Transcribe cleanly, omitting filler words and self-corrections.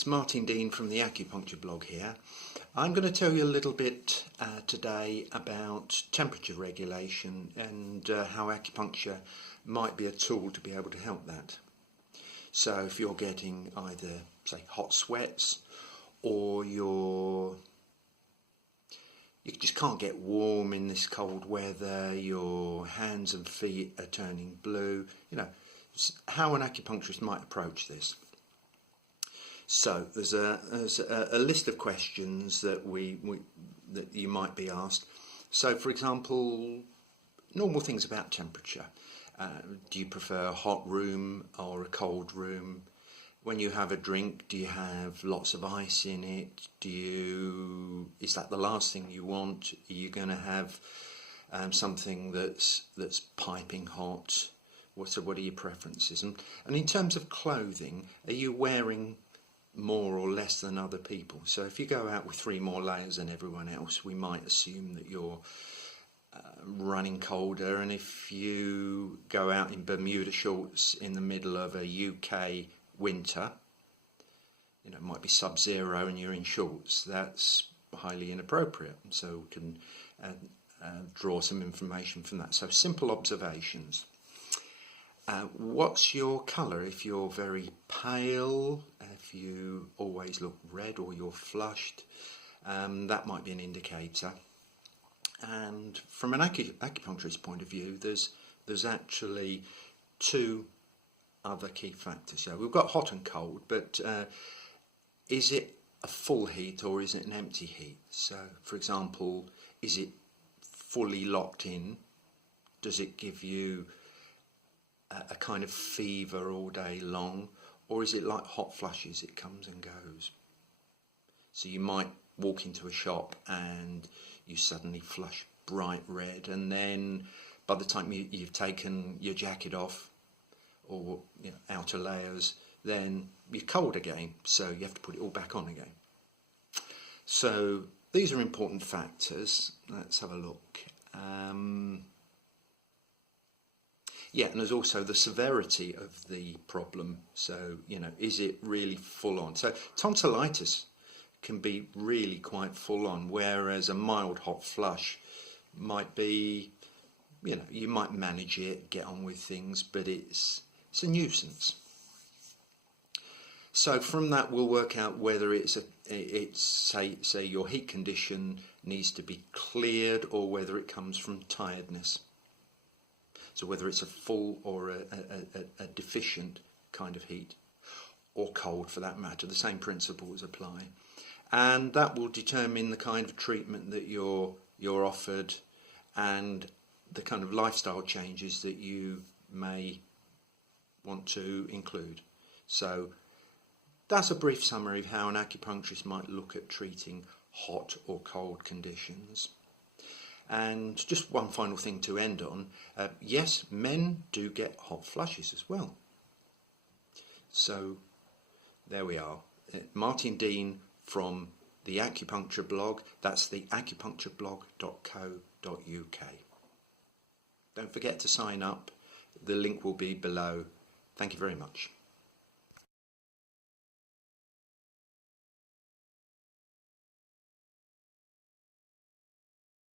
It's Martin Dean from the Acupuncture blog here. I'm going to tell you a little bit today about temperature regulation and how acupuncture might be a tool to be able to help that. So if you're getting either, say, hot sweats, or you just can't get warm in this cold weather, your hands and feet are turning blue, how an acupuncturist might approach this. So there's a list of questions that that you might be asked. So, for example, normal things about temperature. Do you prefer a hot room or a cold room? When you have a drink, do you have lots of ice in it? Is that the last thing you want? Are you going to have something that's piping hot? What are your preferences? And in terms of clothing, are you wearing more or less than other people? So if you go out with 3 more layers than everyone else, we might assume that you're running colder. And if you go out in Bermuda shorts in the middle of a UK winter, it might be sub-zero and you're in shorts, that's highly inappropriate. So we can draw some information from that. So simple observations. What's your colour? If you're very pale, if you always look red, or you're flushed, that might be an indicator. And from an acupuncturist point of view, there's actually 2 other key factors. So we've got hot and cold, but is it a full heat or is it an empty heat? So, for example, is it fully locked in? Does it give you a kind of fever all day long, or is it like hot flushes, it comes and goes? So you might walk into a shop and you suddenly flush bright red, and then by the time you've taken your jacket off or outer layers, then you're cold again, so you have to put it all back on again. So these are important factors. Let's have a look. And there's also the severity of the problem. So, is it really full on? So tonsillitis can be really quite full on, whereas a mild hot flush might be, you might manage it, get on with things, but it's a nuisance. So from that we'll work out whether it's say your heat condition needs to be cleared, or whether it comes from tiredness. So whether it's a full or a deficient kind of heat, or cold for that matter, the same principles apply. And that will determine the kind of treatment that you're offered and the kind of lifestyle changes that you may want to include. So that's a brief summary of how an acupuncturist might look at treating hot or cold conditions. And just one final thing to end on. Yes, men do get hot flushes as well. So there we are. Martin Dean from the Acupuncture blog. That's the acupunctureblog.co.uk. Don't forget to sign up. The link will be below. Thank you very much.